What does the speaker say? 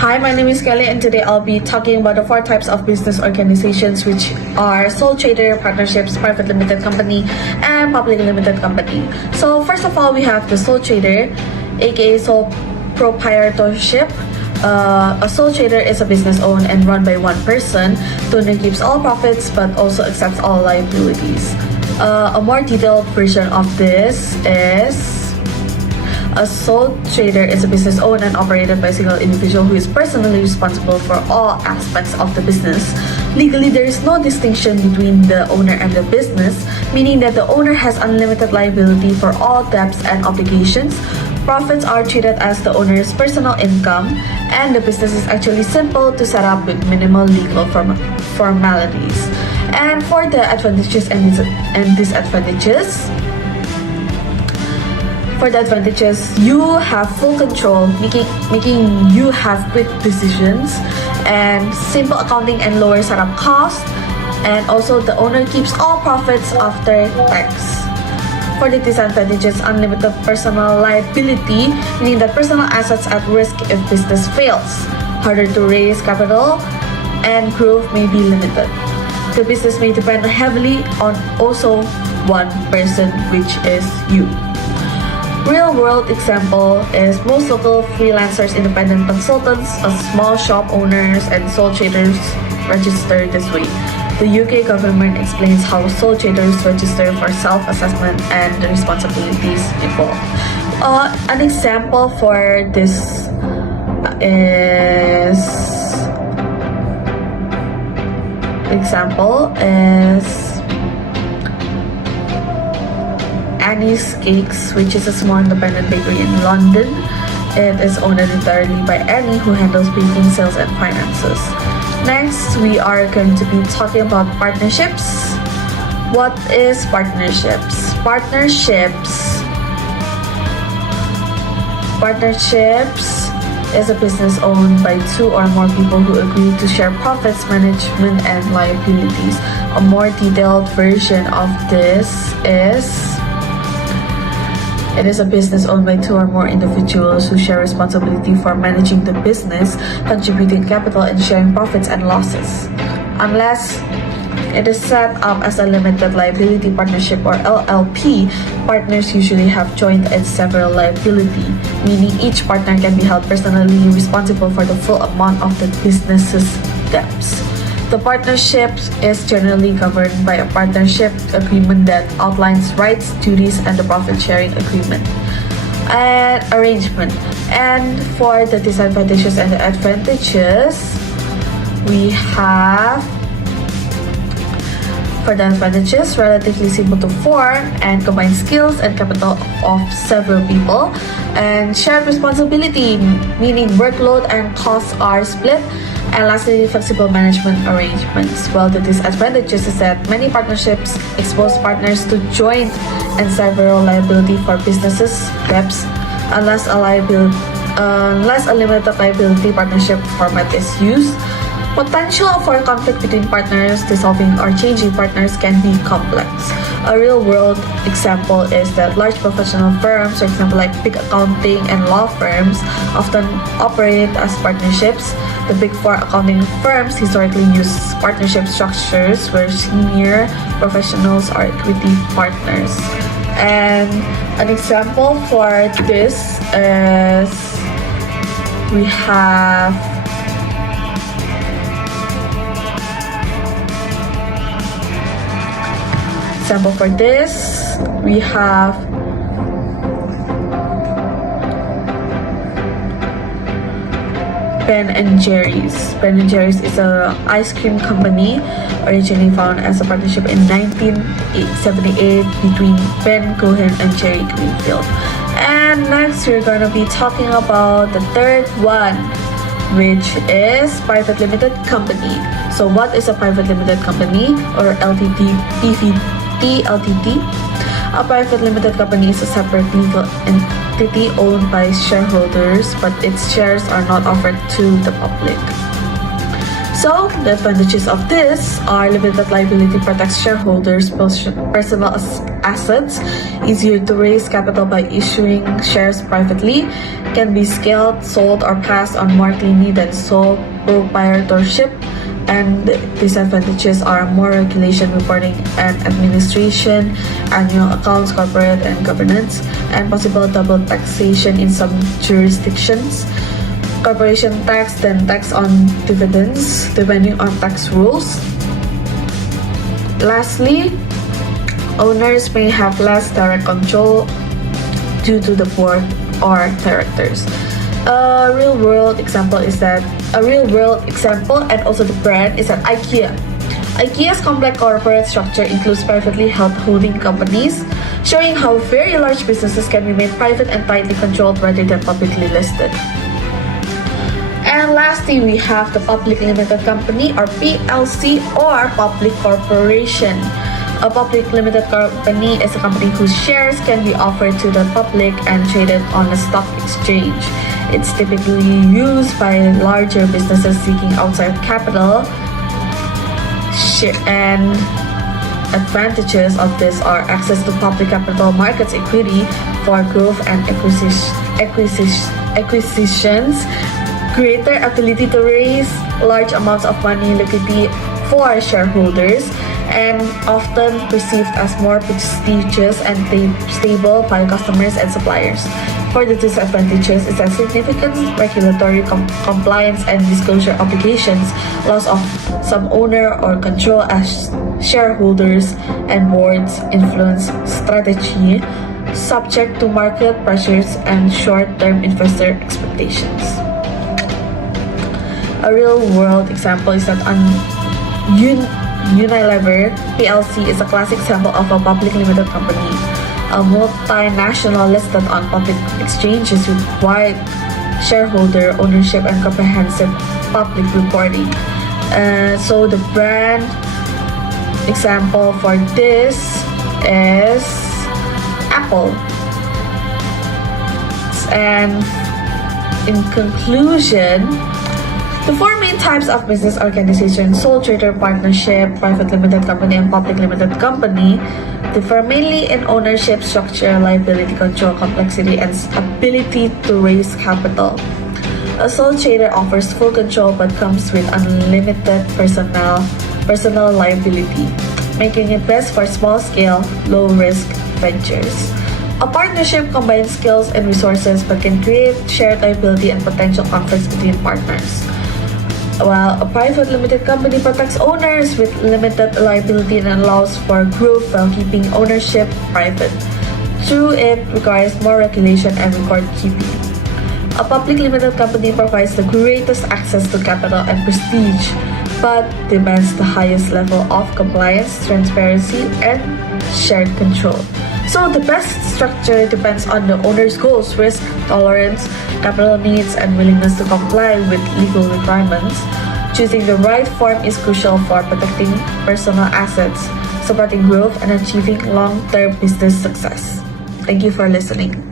Hi, my name is Kelly, and today I'll be talking about the four types of business organizations, which are sole trader, partnerships, private limited company, and public limited company. So first of all, we have the sole trader, aka sole proprietorship. A sole trader is a business owned and run by one person. The owner keeps all profits but also accepts all liabilities. A more detailed version of this is a sole trader is a business owned and operated by a single individual who is personally responsible for all aspects of the business. Legally, there is no distinction between the owner and the business, meaning that the owner has unlimited liability for all debts and obligations. Profits are treated as the owner's personal income, and the business is actually simple to set up with minimal legal formalities. And for the advantages and disadvantages, you have full control, making you have quick decisions and simple accounting and lower setup costs. And also, the owner keeps all profits after tax. For the disadvantages, unlimited personal liability, meaning that personal assets at risk if business fails. Harder to raise capital, and growth may be limited. The business may depend heavily on also one person, which is you. Real-world example is most local freelancers, independent consultants, small shop owners, and sole traders register this way. The UK government explains how sole traders register for self-assessment and the responsibilities involved. An example for this is Annie's Cakes, which is a small independent bakery in London. It is owned entirely by Annie, who handles baking, sales, and finances. Next, we are going to be talking about partnerships. What is partnerships? Partnerships is a business owned by two or more people who agree to share profits, management, and liabilities. A more detailed version of this is it is a business owned by two or more individuals who share responsibility for managing the business, contributing capital, and sharing profits and losses. Unless it is set up as a limited liability partnership or LLP, partners usually have joint and several liability, meaning each partner can be held personally responsible for the full amount of the business's debts. The partnership is generally governed by a partnership agreement that outlines rights, duties, and the profit-sharing agreement and arrangement. And for the disadvantages and the advantages, we have for the advantages, relatively simple to form and combine skills and capital of several people, and shared responsibility, meaning workload and costs are split. And lastly, flexible management arrangements. Well, the disadvantages is that many partnerships expose partners to joint and several liability for businesses, debts, unless a limited liability partnership format is used. Potential for conflict between partners, dissolving or changing partners can be complex. A real-world example is that large professional firms, for example like big accounting and law firms, often operate as partnerships. The big four accounting firms historically use partnership structures where senior professionals are equity partners. And an example for this is we have Ben & Jerry's. Ben & Jerry's is an ice cream company originally founded as a partnership in 1978 between Ben Cohen and Jerry Greenfield. And next, we're going to be talking about the third one, which is private limited company. So what is a private limited company, or LTD, PVT, LTD? A private limited company is a separate legal entity owned by shareholders, but its shares are not offered to the public. So, the advantages of this are limited liability protects shareholders' personal assets, easier to raise capital by issuing shares privately, can be scaled, sold, or passed on more cleanly than sole proprietorship, and disadvantages are more regulation, reporting and administration, annual accounts, corporate and governance, and possible double taxation in some jurisdictions, corporation tax, then tax on dividends, depending on tax rules. Lastly, owners may have less direct control due to the board or directors. A real world example and also the brand is that IKEA. IKEA's complex corporate structure includes privately held holding companies, showing how very large businesses can be made private and tightly controlled rather than publicly listed. And lastly, we have the public limited company or PLC or public corporation. A public limited company is a company whose shares can be offered to the public and traded on a stock exchange. It's typically used by larger businesses seeking outside capital, and advantages of this are access to public capital markets, equity for growth and acquisitions, greater ability to raise large amounts of money, liquidity for shareholders, and often perceived as more prestigious and stable by customers and suppliers. For the disadvantages is that significant regulatory compliance and disclosure obligations, loss of some owner or control as shareholders, and boards influence strategy, subject to market pressures and short-term investor expectations. A real-world example is that Unilever PLC is a classic example of a public limited company, a multinational listed on public exchanges with wide shareholder ownership and comprehensive public reporting. So the brand example for this is Apple. And in conclusion, the four main types of business organization, sole trader, partnership, private limited company, and public limited company, differ mainly in ownership structure, liability control, complexity, and ability to raise capital. A sole trader offers full control but comes with unlimited personal liability, making it best for small-scale, low-risk ventures. A partnership combines skills and resources but can create shared liability and potential conflicts between partners. While a private limited company protects owners with limited liability and allows for growth while keeping ownership private. Through it requires more regulation and record keeping. A public limited company provides the greatest access to capital and prestige, but demands the highest level of compliance, transparency, and shared control. So the best structure depends on the owner's goals, risk tolerance, capital needs, and willingness to comply with legal requirements. Choosing the right form is crucial for protecting personal assets, supporting growth, and achieving long-term business success. Thank you for listening.